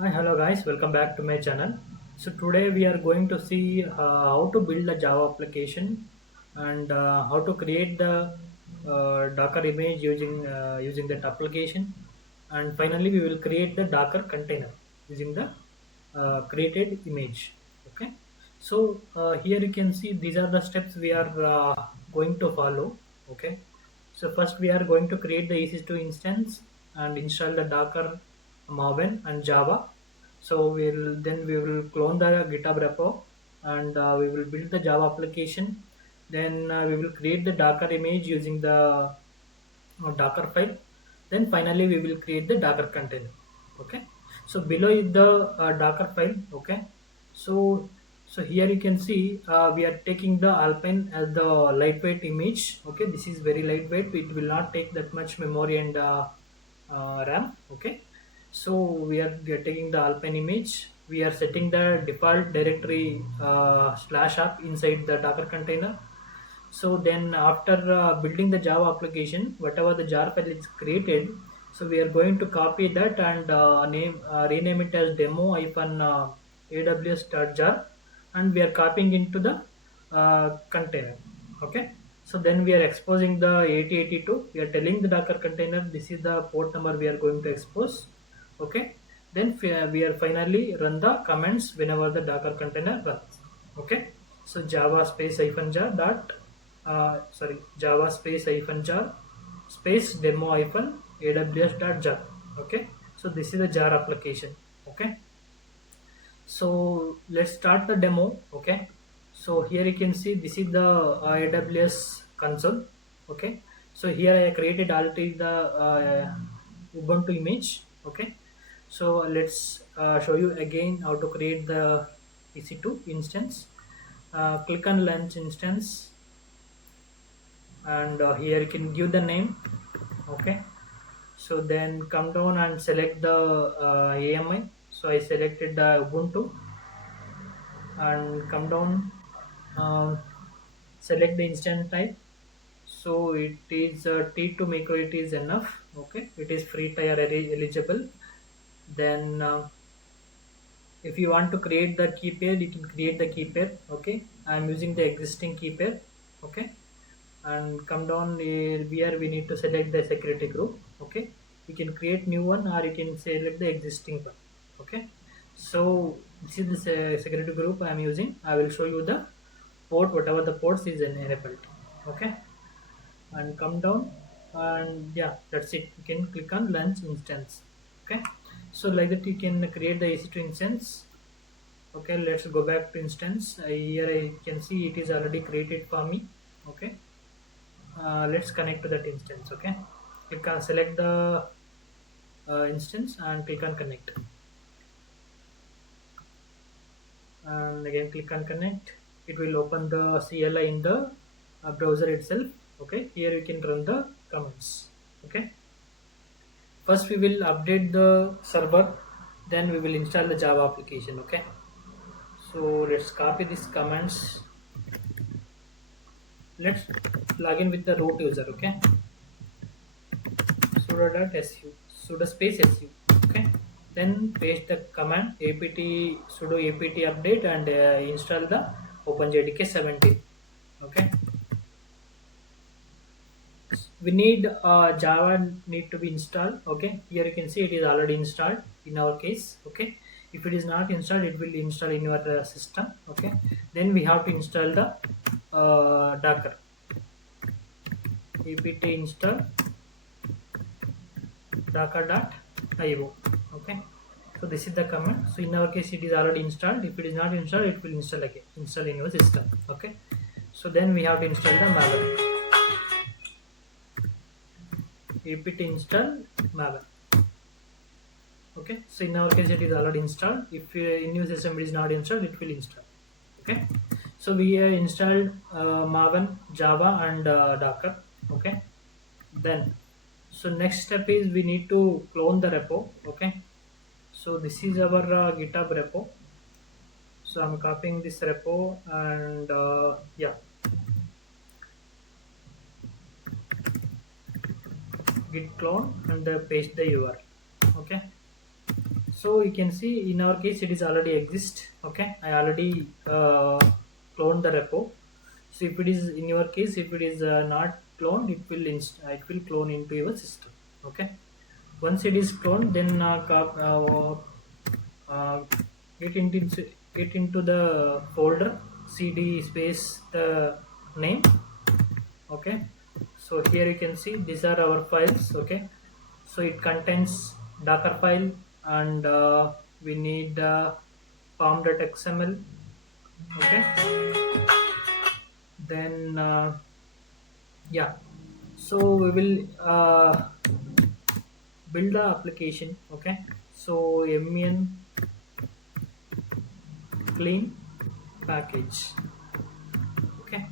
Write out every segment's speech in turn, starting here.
Hi, hello guys, welcome back to my channel. So today we are going to see how to build a Java application and how to create the Docker image using that application, and finally we will create the Docker container using the created image. Okay, so here you can see these are the steps we are going to follow. Okay, so first we are going to create the EC2 instance and install the Docker Maven and Java. So we will clone the GitHub repo, and we will build the Java application. Then we will create the Docker image using the Docker file. Then finally we will create the Docker container. Okay. So below is the Docker file. Okay. So here you can see we are taking the Alpine as the lightweight image. Okay. This is very lightweight. It will not take that much memory and RAM. Okay. So we are taking the Alpine image. We are setting the default directory /app inside the Docker container. So then after building the Java application, whatever the jar file is created, so we are going to copy that and rename it as demo hyphen aws.jar, and we are copying into the container. Okay. So then we are exposing the 8082. We are telling the Docker container this is the port number we are going to expose. Okay. Then we are finally run the commands whenever the Docker container runs. Okay. So Java space hyphen jar dot Java space hyphen jar space demo hyphen aws dot jar. Okay. So this is the jar application. Okay. So let's start the demo. Okay. So here you can see this is the AWS console. Okay. So here I created already the Ubuntu image. Okay. So let's show you again how to create the EC2 instance. Click on launch instance, and here you can give the name. Okay. So then come down and select the AMI. So I selected the Ubuntu, and come down, um, select the instant type. So it is T2 micro, it is enough. Okay, it is free tier eligible. Then if you want to create the key pair, you can create the key pair. Okay, I'm using the existing key pair. Okay, and come down here we need to select the security group. Okay, you can create new one or you can select the existing one. Okay, so this is the security group I am using. I will show you the port, whatever the ports is enabled. Okay, and come down, and yeah, that's it. You can click on launch instance. Okay, so like that you can create the EC2 instance. Okay, let's go back to instance. Here I can see it is already created for me. Okay, let's connect to that instance. Okay, click on select the instance and click on connect, and again click on connect. It will open the CLI in the browser itself. Okay, here you can run the commands. Okay, first we will update the server, then we will install the Java application. Okay, so let's copy these commands. Let's log in with the root user. Okay, sudo space su. Okay, then paste the command apt sudo apt update and install the openjdk 17. Okay, we need Java need to be installed. Okay, here you can see it is already installed in our case. Okay, if it is not installed, it will install in your system. Okay, then we have to install the Docker apt install docker.io. Okay, so this is the command. So in our case it is already installed. If it is not installed, it will install again, install in your system. Okay, so then we have to install the Maven. apt install Maven. Okay, so in our case it is already installed. If in your system it is not installed, it will install. Okay, so we installed Maven, Java and Docker. Okay, then so next step is we need to clone the repo. Okay, so this is our GitHub repo. So I'm copying this repo, and yeah, git clone and paste the URL. Okay, So you can see in our case it is already exist. Okay, I already cloned the repo. So if it is in your case, if it is not cloned, it will clone into your system. Okay, once it is cloned, then uh, get into get into the folder cd space the name. Okay, so here you can see these are our files. Okay, so it contains docker file, and we need pom.xml. Okay, then yeah, so we will build the application. Okay, so men clean package. Okay,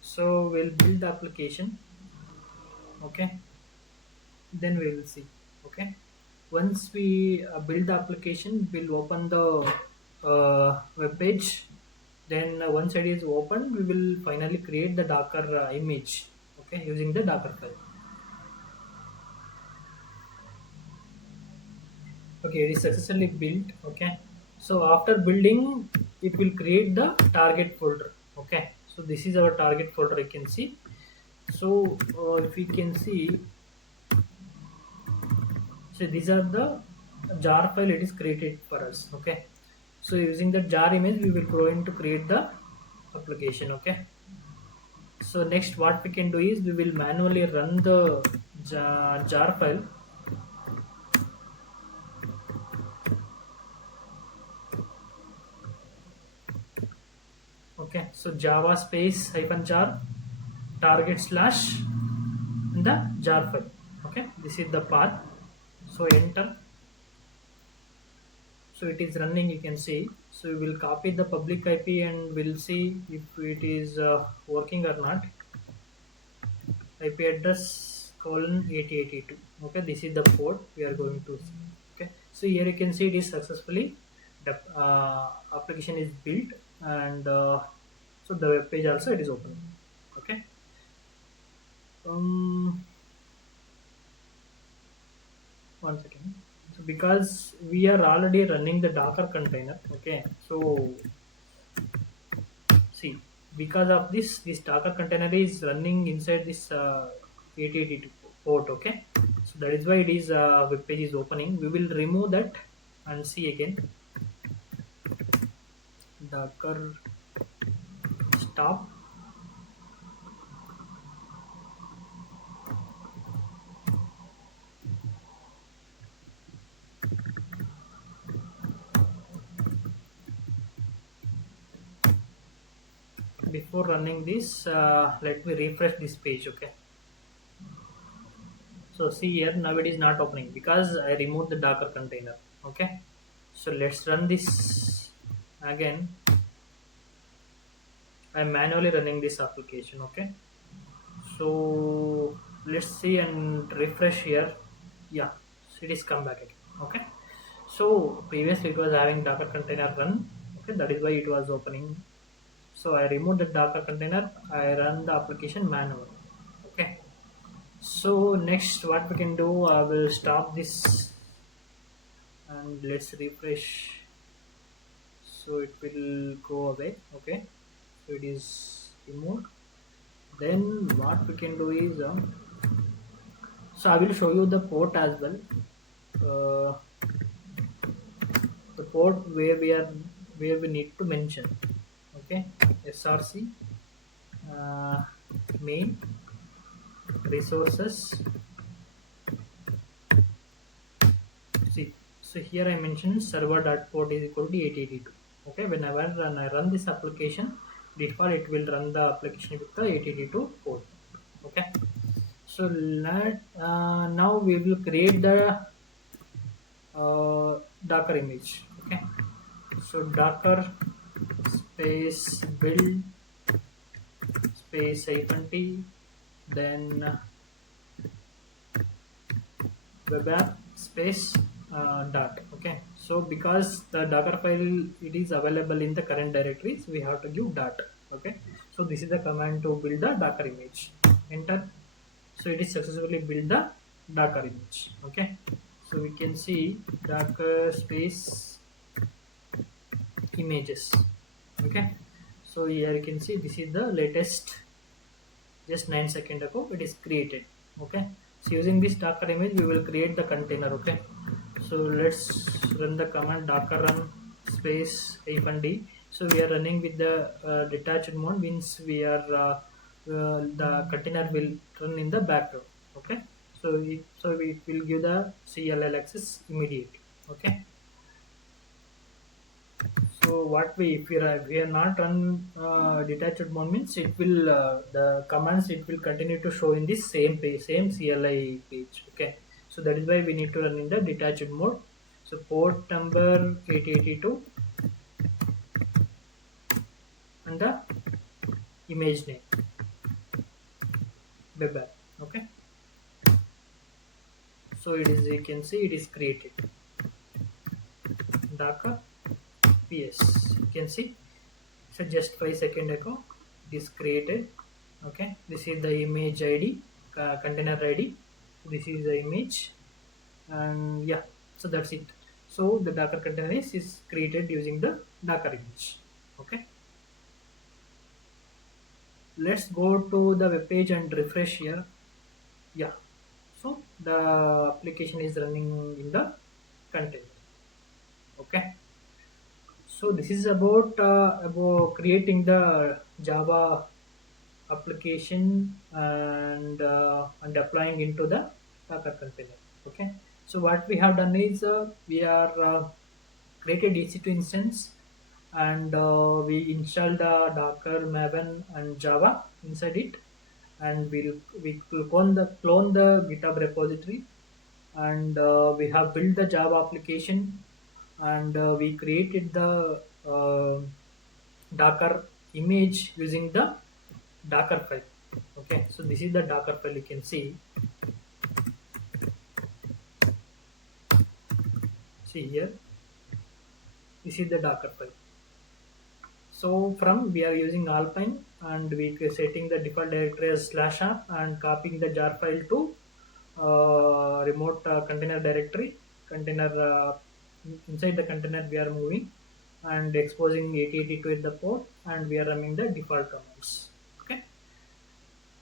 so we'll build the application. Okay, then we will see. Okay, once we build the application, we'll open the web page. Then once it is open, we will finally create the docker image. Okay, using the docker file. Okay, it is successfully built. Okay, so after building, it will create the target folder. Okay, so this is our target folder, you can see. So if we can see, so these are the jar file it is created for us. Okay, so using the jar image, we will going to create the application. Okay, so next what we can do is we will manually run the jar file. Okay, so java space hyphen jar target slash in the jar file. Okay, this is the path. So enter. So it is running, you can see. So we will copy the public ip and we'll see if it is working or not. IP address colon 8082. Okay, this is the port we are going to see. Okay, so here you can see it is successfully the application is built, and so the web page also it is open. Okay, one second. So because we are already running the docker container. Okay, so see, because of this docker container is running inside this 8082 port. Okay, so that is why it is web page is opening. We will remove that and see again. Docker stop. Before running this, let me refresh this page. Okay, so see here, now it is not opening because I removed the docker container. Okay, so let's run this again. I'm manually running this application. Okay, so let's see and refresh here. Yeah, so it is come back again. Okay, so previously it was having docker container run. Okay, that is why it was opening. So I removed the docker container, I run the application manually. Okay, so next what we can do, I will stop this and let's refresh. So it will go away. Okay, so it is removed. Then what we can do is so I will show you the port as well. The port where we need to mention. Okay, src main resources. See, so here I mentioned server.port is equal to 882. Okay, whenever I run this application, default it will run the application with the 882 port. Okay, so now we will create the docker image. Okay, so docker space build space -t, then web app space dot. Okay, so because the docker file it is available in the current directories, we have to give dot. Okay, so this is the command to build the docker image. Enter. So it is successfully build the docker image. Okay, So we can see Docker space images. Okay, so here you can see this is the latest, just 9 seconds ago it is created. Okay, so using this Docker image we will create the container. Okay, so let's run the command docker run space -d. So we are running with the detached mode, means we are the container will run in the background. Okay, so it will give the CLL access immediate. Okay, so what we are not run detached mode, means it will the commands it will continue to show in this same page, same CLI page. Okay, so that is why we need to run in the detached mode. So port number 8082 and the image name web app. Okay, so it is, you can see it is created Docker PS. You can see, so just 5 seconds ago it is created. Okay, this is the image ID, container ID. This is the image, and yeah, so that's it. So the Docker container is created using the Docker image. Okay, let's go to the web page and refresh here. Yeah, so the application is running in the container. Okay, so this is about creating the Java application and deploying into the Docker container. Okay, so what we have done is we are created EC2 instance, and we installed the Docker Maven and Java inside it, and we will clone the GitHub repository, and we have built the Java application, and we created the Docker image using the DockerFile. Okay, so this is the DockerFile. You can see here. This is the Dockerfile. So from we are using Alpine, and we are setting the default directory as /r and copying the jar file to remote container directory. Container inside the container we are moving and exposing 8082 at the port, and we are running the default commands. Okay,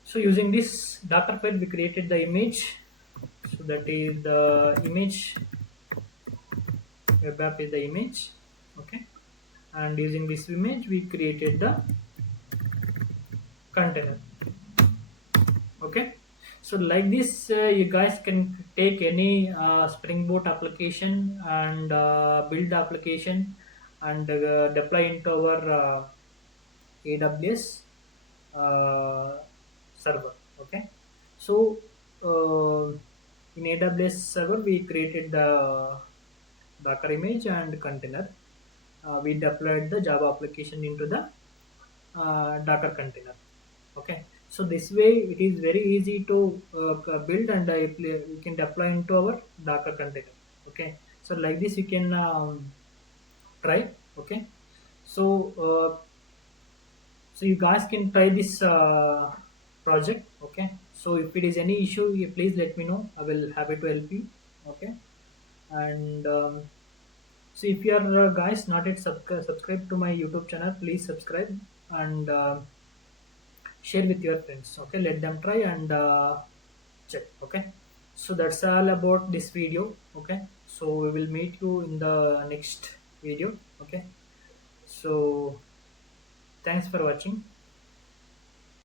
so using this Dockerfile we created the image. So that is the image, web app is the image. Okay, and using this image we created the container. Okay, so like this you guys can take any Spring Boot application and build the application and deploy into our AWS server. Okay, so in AWS server we created the Docker image and container. We deployed the Java application into the Docker container. Okay, so this way it is very easy to build, and we can deploy into our Docker container. Okay, so like this you can try. Okay, so so you guys can try this project. Okay, so if it is any issue, you please let me know. I will happy to help you. Okay, and so if you are guys not yet subscribe to my YouTube channel, please subscribe and share with your friends. Okay, let them try and check. Okay, so that's all about this video. Okay, so we will meet you in the next video. Okay, so thanks for watching.